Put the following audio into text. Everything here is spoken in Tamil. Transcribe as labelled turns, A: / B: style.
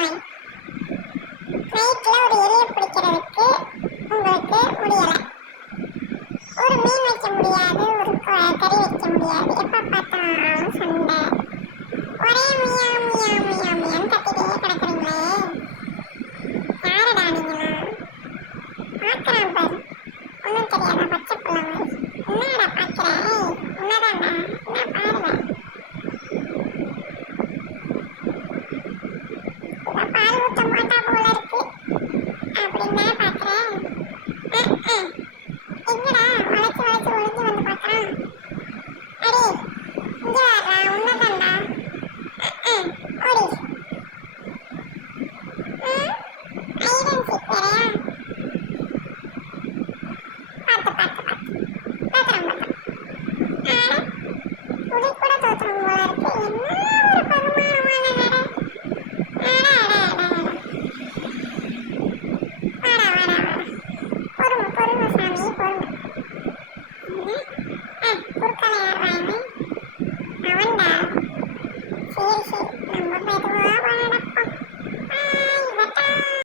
A: பாயிண்ட் நைட்டில் ஒரு எலியை பிடிக்கிறதுக்கு உங்களுக்கு முடியலை. ஒரு மீன் வைக்க முடியாது ஒரு கறி வைக்க முடியாது. எப்போ பார்த்தா 怎么打